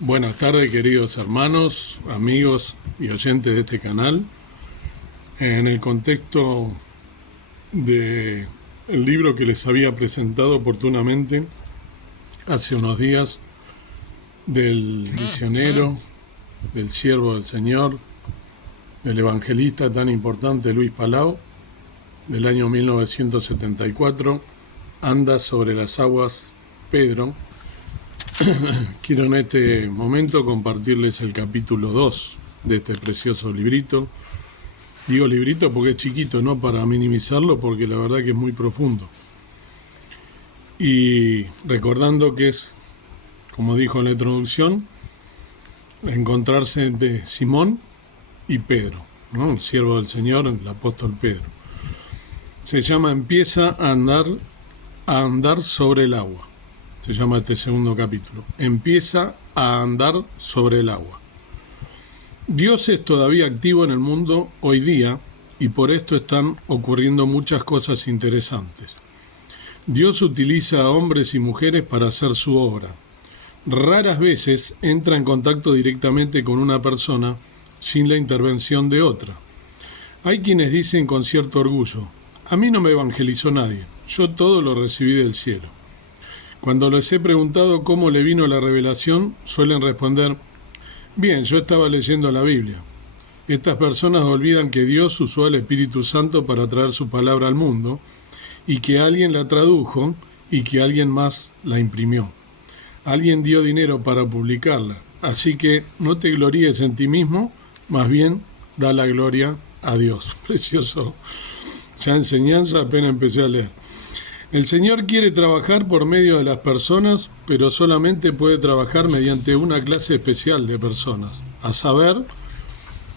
Buenas tardes, queridos hermanos, amigos y oyentes de este canal. En el contexto del libro que les había presentado oportunamente hace unos días, del misionero, del siervo del Señor, del evangelista tan importante Luis Palau, del año 1974, Anda sobre las aguas, Pedro. Quiero en este momento compartirles el capítulo 2 de este precioso librito. Digo librito porque es chiquito, no para minimizarlo, porque la verdad que es muy profundo. Y recordando que es, como dijo en la introducción, encontrarse de Simón y Pedro, ¿no? El siervo del Señor, el apóstol Pedro. Se llama Empieza a andar sobre el agua. Se llama este segundo capítulo. Empieza a andar sobre el agua. Dios es todavía activo en el mundo hoy día y por esto están ocurriendo muchas cosas interesantes. Dios utiliza a hombres y mujeres para hacer su obra. Raras veces entra en contacto directamente con una persona sin la intervención de otra. Hay quienes dicen con cierto orgullo: a mí no me evangelizó nadie, yo todo lo recibí del cielo. Cuando les he preguntado cómo le vino la revelación, suelen responder: bien, yo estaba leyendo la Biblia. Estas personas olvidan que Dios usó al Espíritu Santo para traer su palabra al mundo, y que alguien la tradujo y que alguien más la imprimió. Alguien dio dinero para publicarla, así que no te gloríes en ti mismo, más bien da la gloria a Dios. Precioso. Ya enseñanza, apenas empecé a leer. El Señor quiere trabajar por medio de las personas, pero solamente puede trabajar mediante una clase especial de personas, a saber,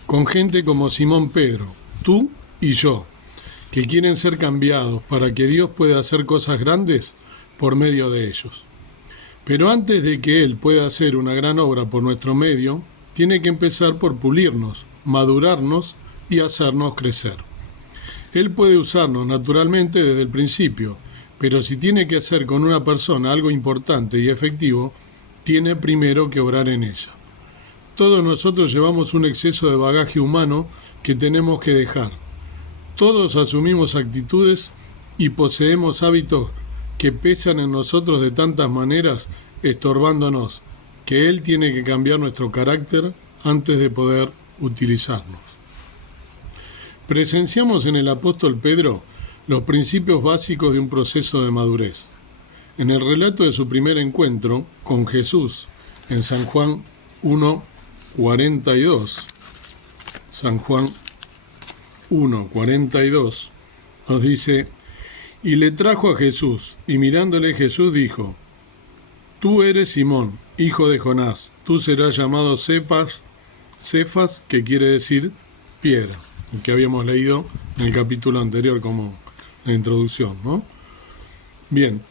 con gente como Simón Pedro, tú y yo, que quieren ser cambiados para que Dios pueda hacer cosas grandes por medio de ellos. Pero antes de que Él pueda hacer una gran obra por nuestro medio, tiene que empezar por pulirnos, madurarnos y hacernos crecer. Él puede usarnos naturalmente desde el principio, pero si tiene que hacer con una persona algo importante y efectivo, tiene primero que obrar en ella. Todos nosotros llevamos un exceso de bagaje humano que tenemos que dejar. Todos asumimos actitudes y poseemos hábitos que pesan en nosotros de tantas maneras, estorbándonos, que Él tiene que cambiar nuestro carácter antes de poder utilizarnos. Presenciamos en el apóstol Pedro los principios básicos de un proceso de madurez. En el relato de su primer encuentro con Jesús, en San Juan 1:42, San Juan 1:42, nos dice: y le trajo a Jesús, y mirándole Jesús dijo: tú eres Simón, hijo de Jonás, tú serás llamado Cefas, que quiere decir piedra, el que habíamos leído en el capítulo anterior como la introducción, ¿no? Bien,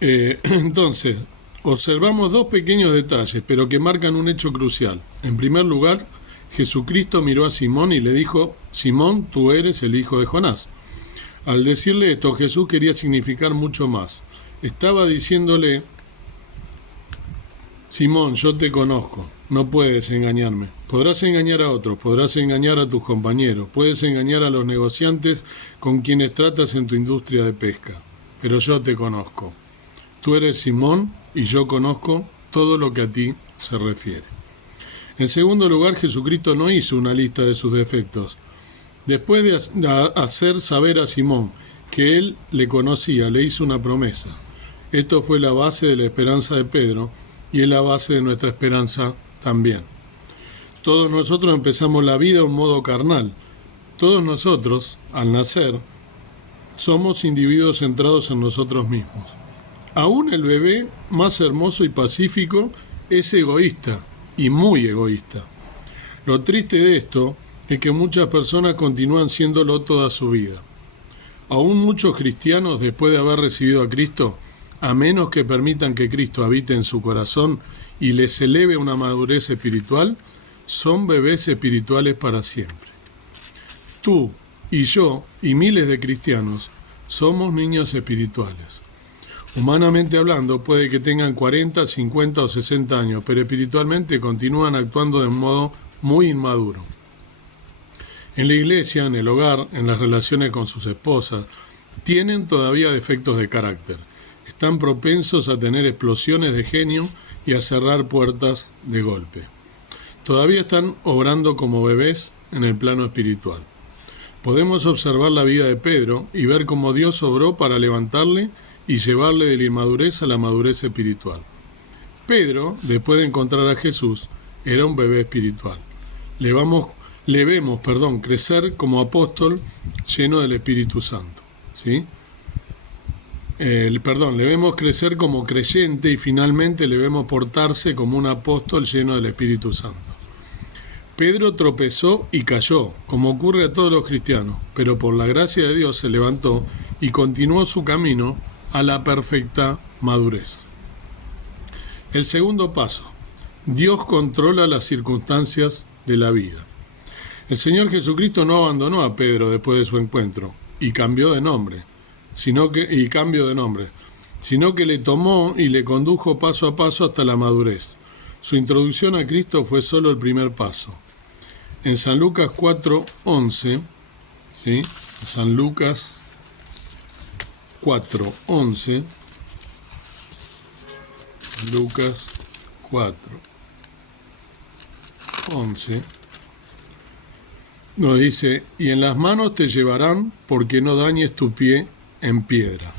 entonces, observamos dos pequeños detalles, pero que marcan un hecho crucial. En primer lugar, Jesucristo miró a Simón y le dijo: Simón, tú eres el hijo de Jonás. Al decirle esto, Jesús quería significar mucho más. Estaba diciéndole: Simón, yo te conozco, no puedes engañarme. Podrás engañar a otros, podrás engañar a tus compañeros, puedes engañar a los negociantes con quienes tratas en tu industria de pesca, pero yo te conozco. Tú eres Simón y yo conozco todo lo que a ti se refiere. En segundo lugar, Jesucristo no hizo una lista de sus defectos. Después de hacer saber a Simón que él le conocía, le hizo una promesa. Esto fue la base de la esperanza de Pedro y es la base de nuestra esperanza también. Todos nosotros empezamos la vida de un modo carnal. Todos nosotros, al nacer, somos individuos centrados en nosotros mismos. Aún el bebé más hermoso y pacífico es egoísta, y muy egoísta. Lo triste de esto es que muchas personas continúan siéndolo toda su vida. Aún muchos cristianos, después de haber recibido a Cristo, a menos que permitan que Cristo habite en su corazón y les eleve una madurez espiritual, son bebés espirituales para siempre. Tú y yo y miles de cristianos somos niños espirituales. Humanamente hablando, puede que tengan 40, 50 o 60 años, pero espiritualmente continúan actuando de un modo muy inmaduro. En la iglesia, en el hogar, en las relaciones con sus esposas, tienen todavía defectos de carácter. Están propensos a tener explosiones de genio y a cerrar puertas de golpe. Todavía están obrando como bebés en el plano espiritual. Podemos observar la vida de Pedro y ver cómo Dios obró para levantarle y llevarle de la inmadurez a la madurez espiritual. Pedro, después de encontrar a Jesús, era un bebé espiritual. Le vemos crecer como apóstol lleno del Espíritu Santo. ¿Sí? Le vemos crecer como creyente y finalmente le vemos portarse como un apóstol lleno del Espíritu Santo. Pedro tropezó y cayó, como ocurre a todos los cristianos, pero por la gracia de Dios se levantó y continuó su camino a la perfecta madurez. El segundo paso: Dios controla las circunstancias de la vida. El Señor Jesucristo no abandonó a Pedro después de su encuentro y cambió de nombre, sino que le tomó y le condujo paso a paso hasta la madurez. Su introducción a Cristo fue solo el primer paso. En San Lucas 4:11, ¿sí? San Lucas 4:11, Lucas 4:11, nos dice: y en las manos te llevarán, porque no dañes tu pie en piedra.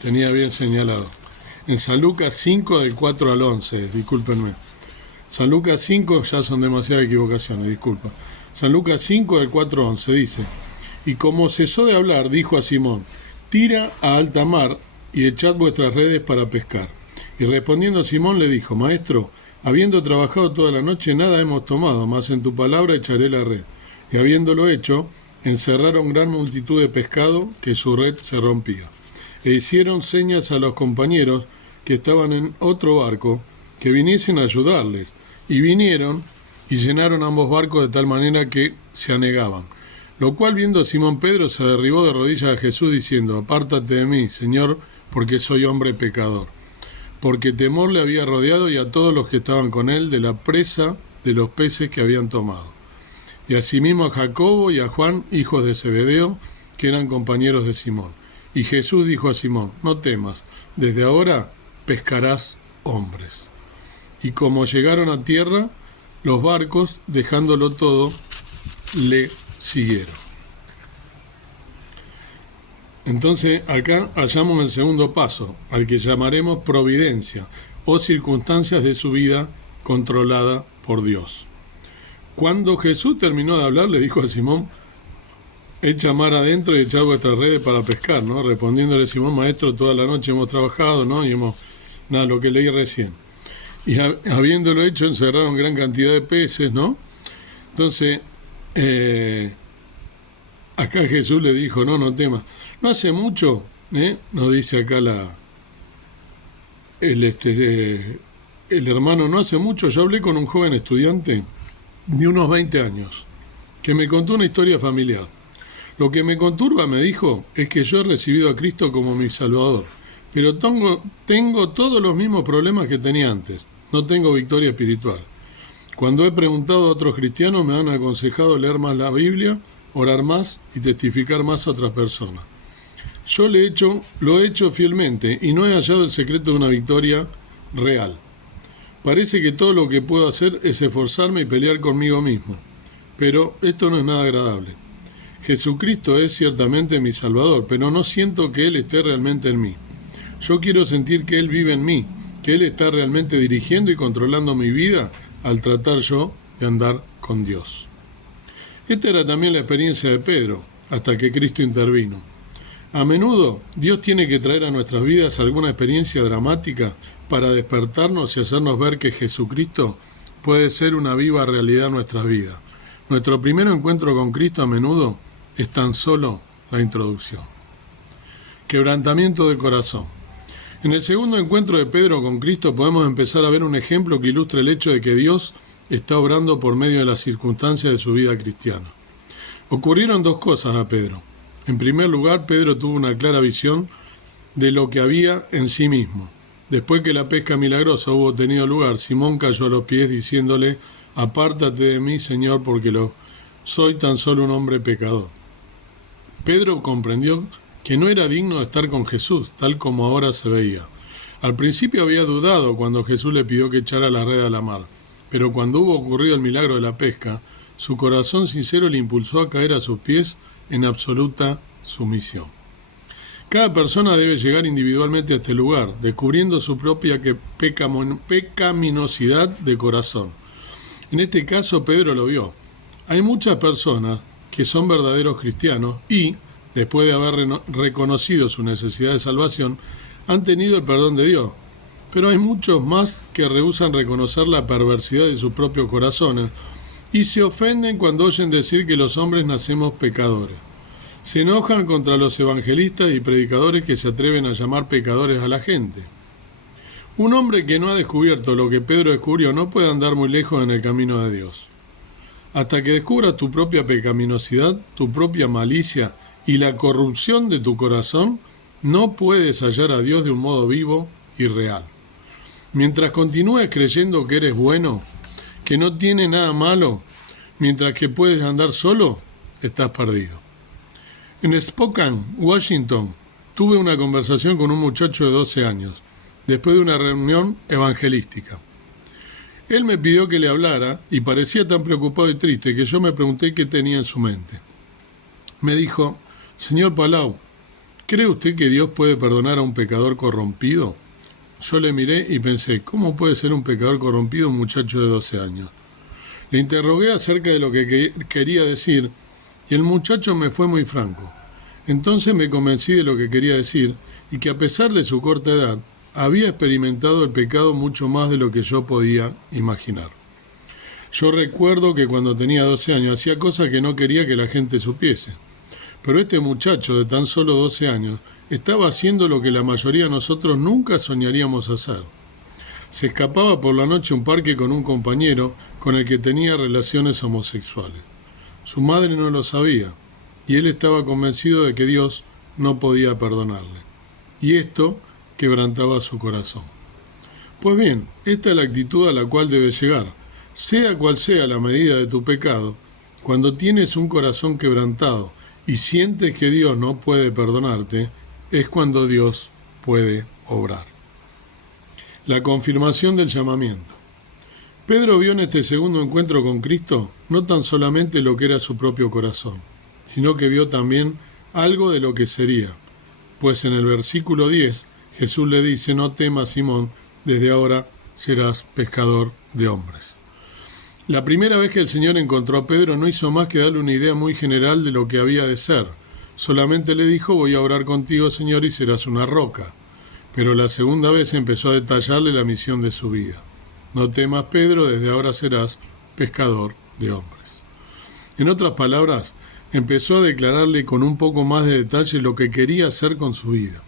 Tenía bien señalado. En San Lucas 5, del 4 al 11, discúlpenme. San Lucas 5, ya son demasiadas equivocaciones, disculpa. San Lucas 5, del 4 al 11, dice: y como cesó de hablar, dijo a Simón: tira a alta mar y echad vuestras redes para pescar. Y respondiendo Simón le dijo: Maestro, habiendo trabajado toda la noche, nada hemos tomado, mas en tu palabra echaré la red. Y habiéndolo hecho, encerraron gran multitud de pescado, que su red se rompía. E hicieron señas a los compañeros que estaban en otro barco, que viniesen a ayudarles. Y vinieron y llenaron ambos barcos de tal manera que se anegaban. Lo cual, viendo Simón Pedro, se derribó de rodillas a Jesús, diciendo: apártate de mí, Señor, porque soy hombre pecador. Porque temor le había rodeado y a todos los que estaban con él de la presa de los peces que habían tomado. Y asimismo a Jacobo y a Juan, hijos de Zebedeo, que eran compañeros de Simón. Y Jesús dijo a Simón: no temas, desde ahora pescarás hombres. Y como llegaron a tierra, los barcos, dejándolo todo, le siguieron. Entonces acá hallamos el segundo paso, al que llamaremos providencia o circunstancias de su vida controlada por Dios. Cuando Jesús terminó de hablar, le dijo a Simón: echa mar adentro y echad vuestras redes para pescar, ¿no? Respondiéndole Simón: Maestro, toda la noche hemos trabajado, ¿no? Y lo que leí recién. Y habiéndolo hecho, encerraron gran cantidad de peces, ¿no? Entonces, acá Jesús le dijo: no temas. No hace mucho, nos dice acá el hermano, no hace mucho yo hablé con un joven estudiante de unos 20 años, que me contó una historia familiar. Lo que me conturba, me dijo, es que yo he recibido a Cristo como mi Salvador, pero tengo todos los mismos problemas que tenía antes. No tengo victoria espiritual. Cuando he preguntado a otros cristianos, me han aconsejado leer más la Biblia, orar más y testificar más a otras personas. Yo lo he hecho fielmente y no he hallado el secreto de una victoria real. Parece que todo lo que puedo hacer es esforzarme y pelear conmigo mismo, pero esto no es nada agradable. Jesucristo es ciertamente mi Salvador, pero no siento que Él esté realmente en mí. Yo quiero sentir que Él vive en mí, que Él está realmente dirigiendo y controlando mi vida al tratar yo de andar con Dios. Esta era también la experiencia de Pedro, hasta que Cristo intervino. A menudo Dios tiene que traer a nuestras vidas alguna experiencia dramática para despertarnos y hacernos ver que Jesucristo puede ser una viva realidad en nuestras vidas. Nuestro primer encuentro con Cristo a menudo es tan solo la introducción. Quebrantamiento de corazón. En el segundo encuentro de Pedro con Cristo podemos empezar a ver un ejemplo que ilustra el hecho de que Dios está obrando por medio de las circunstancias de su vida cristiana. Ocurrieron dos cosas a Pedro. En primer lugar, Pedro tuvo una clara visión de lo que había en sí mismo. Después que la pesca milagrosa hubo tenido lugar, Simón cayó a los pies diciéndole: «Apártate de mí, Señor, porque soy tan solo un hombre pecador». Pedro comprendió que no era digno de estar con Jesús, tal como ahora se veía. Al principio había dudado cuando Jesús le pidió que echara la red a la mar, pero cuando hubo ocurrido el milagro de la pesca, su corazón sincero le impulsó a caer a sus pies en absoluta sumisión. Cada persona debe llegar individualmente a este lugar, descubriendo su propia pecaminosidad de corazón. En este caso, Pedro lo vio. Hay muchas personas que son verdaderos cristianos y, después de haber reconocido su necesidad de salvación, han tenido el perdón de Dios. Pero hay muchos más que rehúsan reconocer la perversidad de sus propios corazones y se ofenden cuando oyen decir que los hombres nacemos pecadores. Se enojan contra los evangelistas y predicadores que se atreven a llamar pecadores a la gente. Un hombre que no ha descubierto lo que Pedro descubrió no puede andar muy lejos en el camino de Dios. Hasta que descubras tu propia pecaminosidad, tu propia malicia y la corrupción de tu corazón, no puedes hallar a Dios de un modo vivo y real. Mientras continúes creyendo que eres bueno, que no tiene nada malo, mientras que puedes andar solo, estás perdido. En Spokane, Washington, tuve una conversación con un muchacho de 12 años, después de una reunión evangelística. Él me pidió que le hablara y parecía tan preocupado y triste que yo me pregunté qué tenía en su mente. Me dijo: «Señor Palau, ¿cree usted que Dios puede perdonar a un pecador corrompido?». Yo le miré y pensé: ¿cómo puede ser un pecador corrompido un muchacho de 12 años? Le interrogué acerca de lo que quería decir y el muchacho me fue muy franco. Entonces me convencí de lo que quería decir y que a pesar de su corta edad, había experimentado el pecado mucho más de lo que yo podía imaginar. Yo recuerdo que cuando tenía 12 años hacía cosas que no quería que la gente supiese. Pero este muchacho de tan solo 12 años estaba haciendo lo que la mayoría de nosotros nunca soñaríamos hacer. Se escapaba por la noche a un parque con un compañero con el que tenía relaciones homosexuales. Su madre no lo sabía, y él estaba convencido de que Dios no podía perdonarle. Y esto quebrantaba su corazón. Pues bien, esta es la actitud a la cual debes llegar. Sea cual sea la medida de tu pecado, cuando tienes un corazón quebrantado y sientes que Dios no puede perdonarte, es cuando Dios puede obrar. La confirmación del llamamiento. Pedro vio en este segundo encuentro con Cristo no tan solamente lo que era su propio corazón, sino que vio también algo de lo que sería. Pues en el versículo 10, Jesús le dice: «No temas, Simón, desde ahora serás pescador de hombres». La primera vez que el Señor encontró a Pedro no hizo más que darle una idea muy general de lo que había de ser. Solamente le dijo: «Voy a orar contigo, Señor, y serás una roca». Pero la segunda vez empezó a detallarle la misión de su vida. «No temas, Pedro, desde ahora serás pescador de hombres». En otras palabras, empezó a declararle con un poco más de detalle lo que quería hacer con su vida.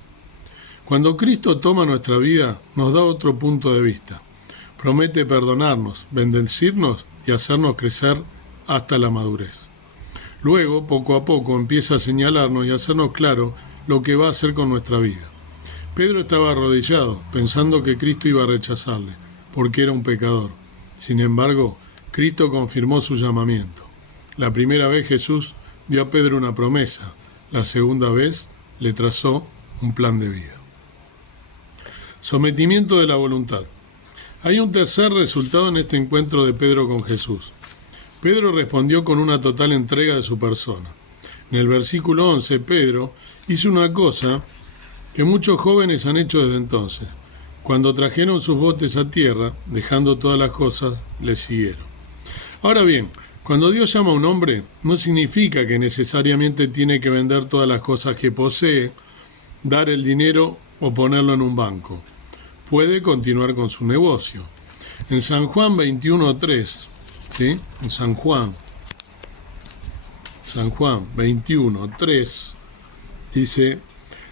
Cuando Cristo toma nuestra vida, nos da otro punto de vista. Promete perdonarnos, bendecirnos y hacernos crecer hasta la madurez. Luego, poco a poco, empieza a señalarnos y a hacernos claro lo que va a hacer con nuestra vida. Pedro estaba arrodillado, pensando que Cristo iba a rechazarle, porque era un pecador. Sin embargo, Cristo confirmó su llamamiento. La primera vez Jesús dio a Pedro una promesa, la segunda vez le trazó un plan de vida. Sometimiento de la voluntad. Hay un tercer resultado en este encuentro de Pedro con Jesús. Pedro respondió con una total entrega de su persona. En el versículo 11, Pedro hizo una cosa que muchos jóvenes han hecho desde entonces. Cuando trajeron sus botes a tierra, dejando todas las cosas, le siguieron. Ahora bien, cuando Dios llama a un hombre, no significa que necesariamente tiene que vender todas las cosas que posee, dar el dinero o ponerlo en un banco. Puede continuar con su negocio. En San Juan 21:3, ¿sí? En San Juan 21:3,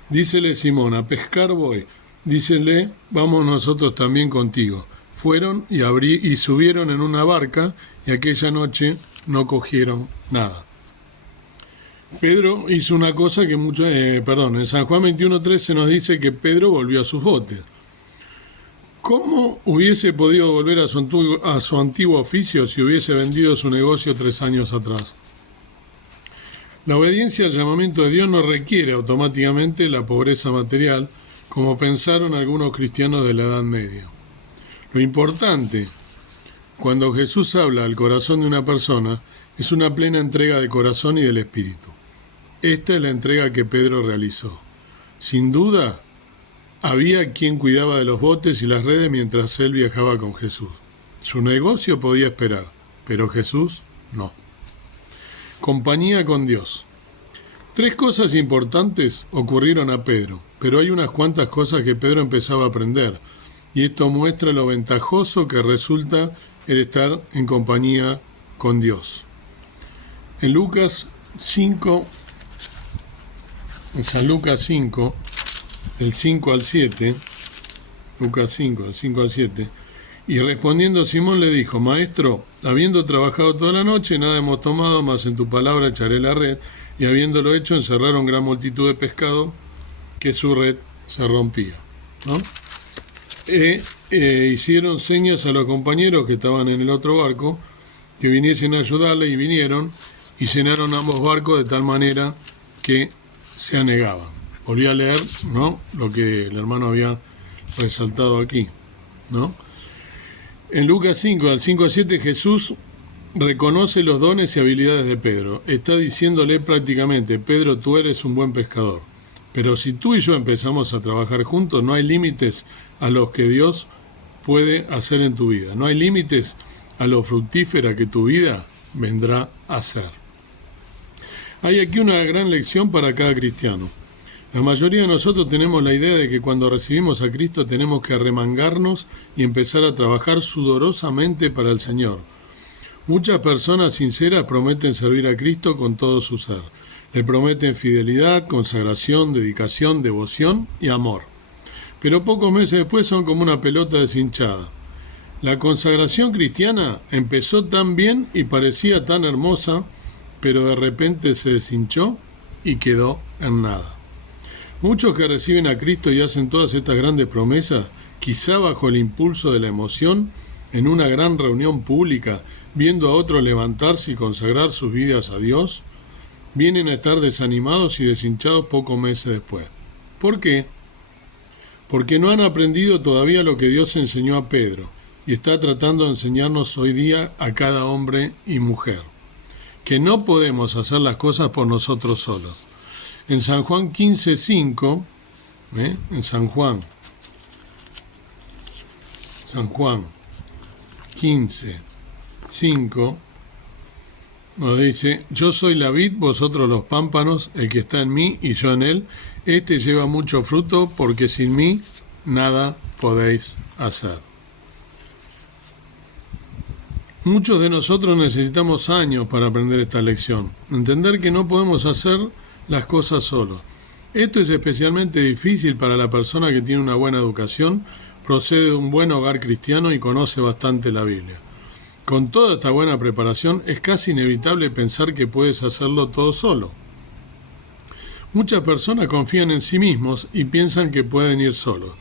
dícele Simón: «A pescar voy». Dícele: «Vamos nosotros también contigo». fueron y subieron en una barca, y aquella noche no cogieron nada. Pedro hizo una cosa que en San Juan 21:3 se nos dice que Pedro volvió a sus botes. ¿Cómo hubiese podido volver a su antiguo oficio si hubiese vendido su negocio 3 años atrás? La obediencia al llamamiento de Dios no requiere automáticamente la pobreza material, como pensaron algunos cristianos de la Edad Media. Lo importante, cuando Jesús habla al corazón de una persona, es una plena entrega del corazón y del espíritu. Esta es la entrega que Pedro realizó. Sin duda, había quien cuidaba de los botes y las redes mientras él viajaba con Jesús. Su negocio podía esperar, pero Jesús no. Compañía con Dios. 3 cosas importantes ocurrieron a Pedro, pero hay unas cuantas cosas que Pedro empezaba a aprender, y esto muestra lo ventajoso que resulta el estar en compañía con Dios. En San Lucas 5, del 5 al 7, Lucas 5, del 5 al 7, y respondiendo Simón le dijo: Maestro, habiendo trabajado toda la noche, nada hemos tomado, mas en tu palabra echaré la red. Y habiéndolo hecho, encerraron gran multitud de pescado, que su red se rompía, ¿no? Hicieron señas a los compañeros que estaban en el otro barco, que viniesen a ayudarle, y vinieron, y llenaron ambos barcos de tal manera que se anegaban. Volví a leer, ¿no?, lo que el hermano había resaltado aquí, ¿no? En Lucas 5, del 5 al 7, Jesús reconoce los dones y habilidades de Pedro. Está diciéndole prácticamente: Pedro, tú eres un buen pescador, pero si tú y yo empezamos a trabajar juntos, no hay límites a los que Dios puede hacer en tu vida. No hay límites a lo fructífera que tu vida vendrá a ser. Hay aquí una gran lección para cada cristiano. La mayoría de nosotros tenemos la idea de que cuando recibimos a Cristo tenemos que arremangarnos y empezar a trabajar sudorosamente para el Señor. Muchas personas sinceras prometen servir a Cristo con todo su ser. Le prometen fidelidad, consagración, dedicación, devoción y amor. Pero pocos meses después son como una pelota deshinchada. La consagración cristiana empezó tan bien y parecía tan hermosa, pero de repente se deshinchó y quedó en nada. Muchos que reciben a Cristo y hacen todas estas grandes promesas, quizá bajo el impulso de la emoción, en una gran reunión pública, viendo a otros levantarse y consagrar sus vidas a Dios, vienen a estar desanimados y deshinchados pocos meses después. ¿Por qué? Porque no han aprendido todavía lo que Dios enseñó a Pedro y está tratando de enseñarnos hoy día a cada hombre y mujer, que no podemos hacer las cosas por nosotros solos. En San Juan 15:5, en San Juan 15:5, nos dice: Yo soy la vid, vosotros los pámpanos, el que está en mí y yo en él, este lleva mucho fruto, porque sin mí nada podéis hacer. Muchos de nosotros necesitamos años para aprender esta lección, entender que no podemos hacer las cosas solos. Esto es especialmente difícil para la persona que tiene una buena educación, procede de un buen hogar cristiano y conoce bastante la Biblia. Con toda esta buena preparación, es casi inevitable pensar que puedes hacerlo todo solo. Muchas personas confían en sí mismos y piensan que pueden ir solos.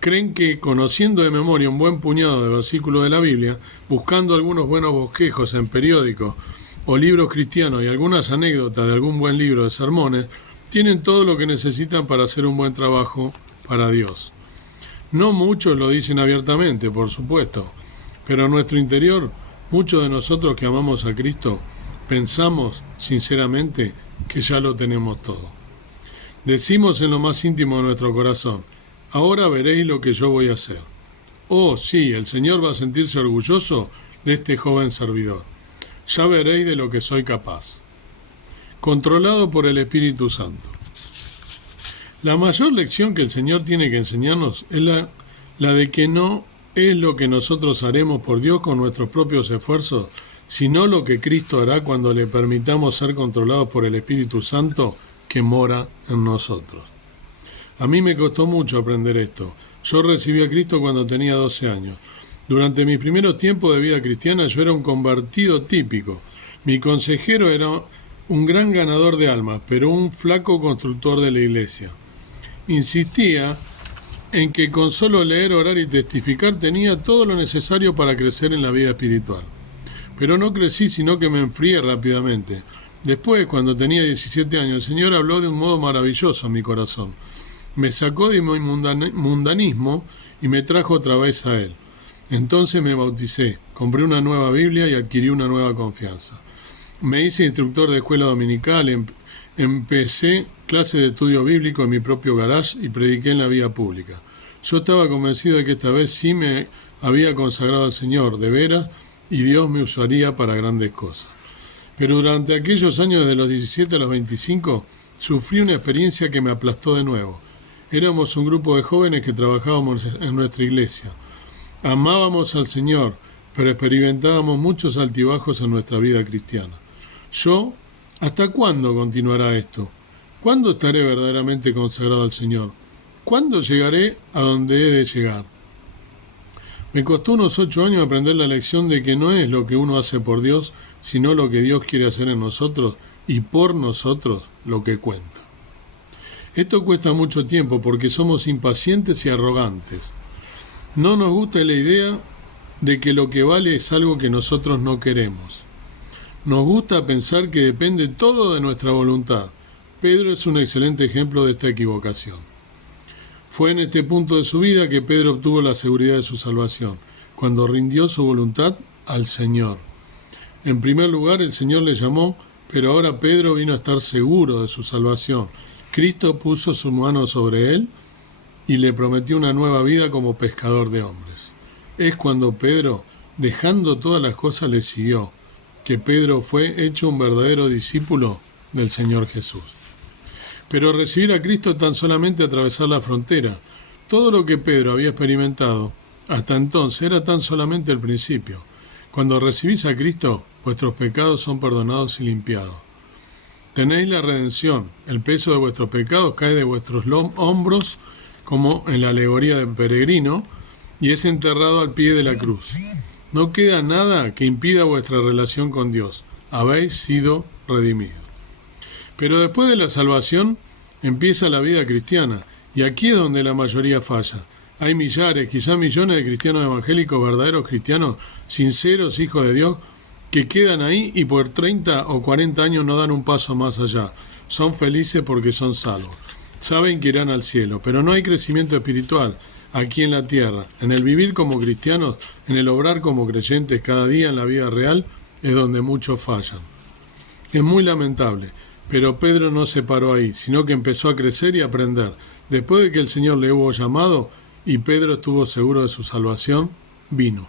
Creen que, conociendo de memoria un buen puñado de versículos de la Biblia, buscando algunos buenos bosquejos en periódicos o libros cristianos y algunas anécdotas de algún buen libro de sermones, tienen todo lo que necesitan para hacer un buen trabajo para Dios. No muchos lo dicen abiertamente, por supuesto, pero en nuestro interior, muchos de nosotros que amamos a Cristo, pensamos sinceramente que ya lo tenemos todo. Decimos en lo más íntimo de nuestro corazón: ahora veréis lo que yo voy a hacer. Oh, sí, el Señor va a sentirse orgulloso de este joven servidor. Ya veréis de lo que soy capaz. Controlado por el Espíritu Santo. La mayor lección que el Señor tiene que enseñarnos es la de que no es lo que nosotros haremos por Dios con nuestros propios esfuerzos, sino lo que Cristo hará cuando le permitamos ser controlados por el Espíritu Santo que mora en nosotros. A mí me costó mucho aprender esto. Yo recibí a Cristo cuando tenía 12 años. Durante mis primeros tiempos de vida cristiana yo era un convertido típico. Mi consejero era un gran ganador de almas, pero un flaco constructor de la iglesia. Insistía en que con solo leer, orar y testificar tenía todo lo necesario para crecer en la vida espiritual. Pero no crecí, sino que me enfrié rápidamente. Después, cuando tenía 17 años, el Señor habló de un modo maravilloso a mi corazón. Me sacó de mi mundanismo y me trajo otra vez a Él. Entonces me bauticé, compré una nueva Biblia y adquirí una nueva confianza. Me hice instructor de escuela dominical, empecé clases de estudio bíblico en mi propio garage y prediqué en la vía pública. Yo estaba convencido de que esta vez sí me había consagrado al Señor, de veras, y Dios me usaría para grandes cosas. Pero durante aquellos años, de los 17 a los 25, sufrí una experiencia que me aplastó de nuevo. Éramos un grupo de jóvenes que trabajábamos en nuestra iglesia. Amábamos al Señor, pero experimentábamos muchos altibajos en nuestra vida cristiana. ¿Hasta cuándo continuará esto? ¿Cuándo estaré verdaderamente consagrado al Señor? ¿Cuándo llegaré a donde he de llegar? Me costó unos 8 años aprender la lección de que no es lo que uno hace por Dios, sino lo que Dios quiere hacer en nosotros y por nosotros lo que cuenta. Esto cuesta mucho tiempo porque somos impacientes y arrogantes. No nos gusta la idea de que lo que vale es algo que nosotros no queremos. Nos gusta pensar que depende todo de nuestra voluntad. Pedro es un excelente ejemplo de esta equivocación. Fue en este punto de su vida que Pedro obtuvo la seguridad de su salvación, cuando rindió su voluntad al Señor. En primer lugar, el Señor le llamó, pero ahora Pedro vino a estar seguro de su salvación. Cristo puso su mano sobre él y le prometió una nueva vida como pescador de hombres. Es cuando Pedro, dejando todas las cosas, le siguió, que Pedro fue hecho un verdadero discípulo del Señor Jesús. Pero recibir a Cristo es tan solamente atravesar la frontera. Todo lo que Pedro había experimentado hasta entonces era tan solamente el principio. Cuando recibís a Cristo, vuestros pecados son perdonados y limpiados. Tenéis la redención, el peso de vuestros pecados cae de vuestros hombros, como en la alegoría del peregrino, y es enterrado al pie de la cruz. No queda nada que impida vuestra relación con Dios. Habéis sido redimidos. Pero después de la salvación empieza la vida cristiana, y aquí es donde la mayoría falla. Hay millares, quizá millones de cristianos evangélicos, verdaderos cristianos, sinceros, hijos de Dios, que quedan ahí y por 30 o 40 años no dan un paso más allá. Son felices porque son salvos. Saben que irán al cielo, pero no hay crecimiento espiritual aquí en la tierra. En el vivir como cristianos, en el obrar como creyentes cada día en la vida real, es donde muchos fallan. Es muy lamentable, pero Pedro no se paró ahí, sino que empezó a crecer y a aprender. Después de que el Señor le hubo llamado y Pedro estuvo seguro de su salvación, vino.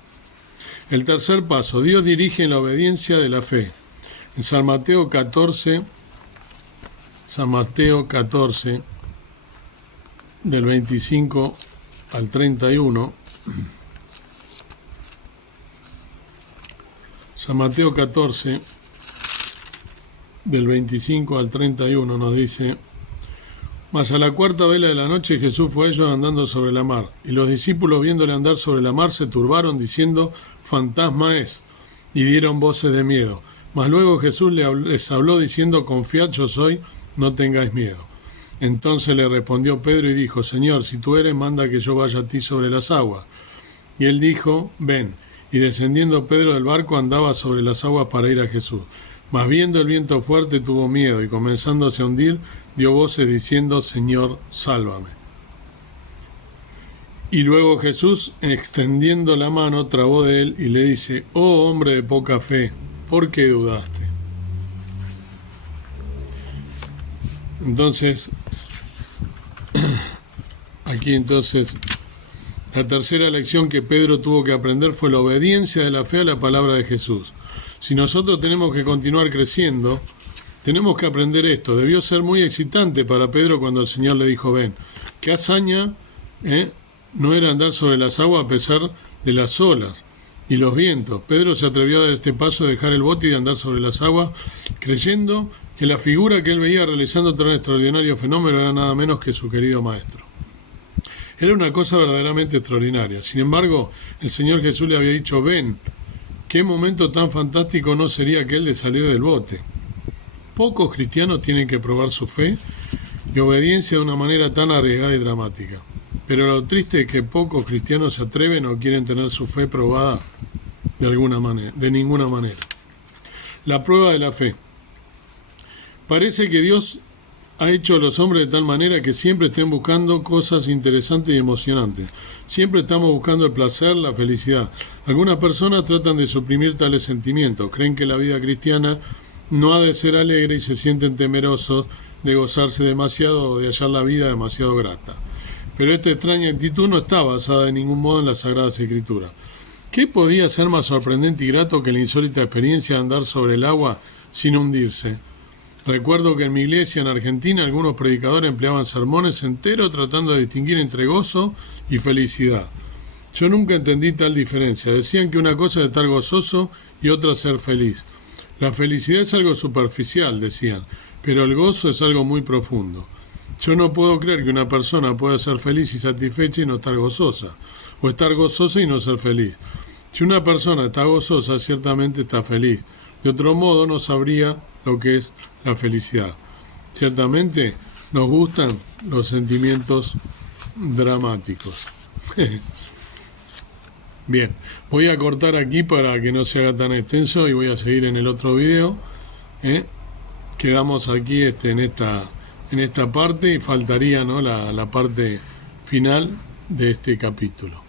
El tercer paso, Dios dirige en la obediencia de la fe. En San Mateo 14, del 25 al 31, San Mateo 14, del 25 al 31 nos dice: Mas a la cuarta vela de la noche Jesús fue a ellos andando sobre la mar, y los discípulos viéndole andar sobre la mar se turbaron diciendo: fantasma es, y dieron voces de miedo. Mas luego Jesús les habló diciendo: confiad, yo soy, no tengáis miedo. Entonces le respondió Pedro y dijo: Señor, si tú eres, manda que yo vaya a ti sobre las aguas. Y él dijo: ven. Y descendiendo Pedro del barco andaba sobre las aguas para ir a Jesús. Mas viendo el viento fuerte tuvo miedo, y comenzándose a hundir, dio voces diciendo: Señor, sálvame. Y luego Jesús, extendiendo la mano, trabó de él y le dice: oh hombre de poca fe, ¿por qué dudaste? Entonces, la tercera lección que Pedro tuvo que aprender fue la obediencia de la fe a la palabra de Jesús. Si nosotros tenemos que continuar creciendo, tenemos que aprender esto. Debió ser muy excitante para Pedro cuando el Señor le dijo: ven. Qué hazaña, no era andar sobre las aguas a pesar de las olas y los vientos. Pedro se atrevió a dar este paso de dejar el bote y de andar sobre las aguas, creyendo que la figura que él veía realizando tan extraordinario fenómeno era nada menos que su querido maestro. Era una cosa verdaderamente extraordinaria. Sin embargo, el Señor Jesús le había dicho, ven, qué momento tan fantástico no sería aquel de salir del bote. Pocos cristianos tienen que probar su fe y obediencia de una manera tan arriesgada y dramática. Pero lo triste es que pocos cristianos se atreven o quieren tener su fe probada de ninguna manera. La prueba de la fe. Parece que Dios ha hecho a los hombres de tal manera que siempre estén buscando cosas interesantes y emocionantes. Siempre estamos buscando el placer, la felicidad. Algunas personas tratan de suprimir tales sentimientos. Creen que la vida cristiana no ha de ser alegre y se sienten temerosos de gozarse demasiado o de hallar la vida demasiado grata. Pero esta extraña actitud no está basada de ningún modo en las Sagradas Escrituras. ¿Qué podía ser más sorprendente y grato que la insólita experiencia de andar sobre el agua sin hundirse? Recuerdo que en mi iglesia en Argentina algunos predicadores empleaban sermones enteros tratando de distinguir entre gozo y felicidad. Yo nunca entendí tal diferencia. Decían que una cosa es estar gozoso y otra ser feliz. La felicidad es algo superficial, decían, pero el gozo es algo muy profundo. Yo no puedo creer que una persona pueda ser feliz y satisfecha y no estar gozosa, o estar gozosa y no ser feliz. Si una persona está gozosa, ciertamente está feliz. De otro modo, no sabría lo que es la felicidad. Ciertamente, nos gustan los sentimientos dramáticos. Bien, voy a cortar aquí para que no se haga tan extenso y voy a seguir en el otro video. Quedamos aquí en esta parte y faltaría, ¿no?, la parte final de este capítulo.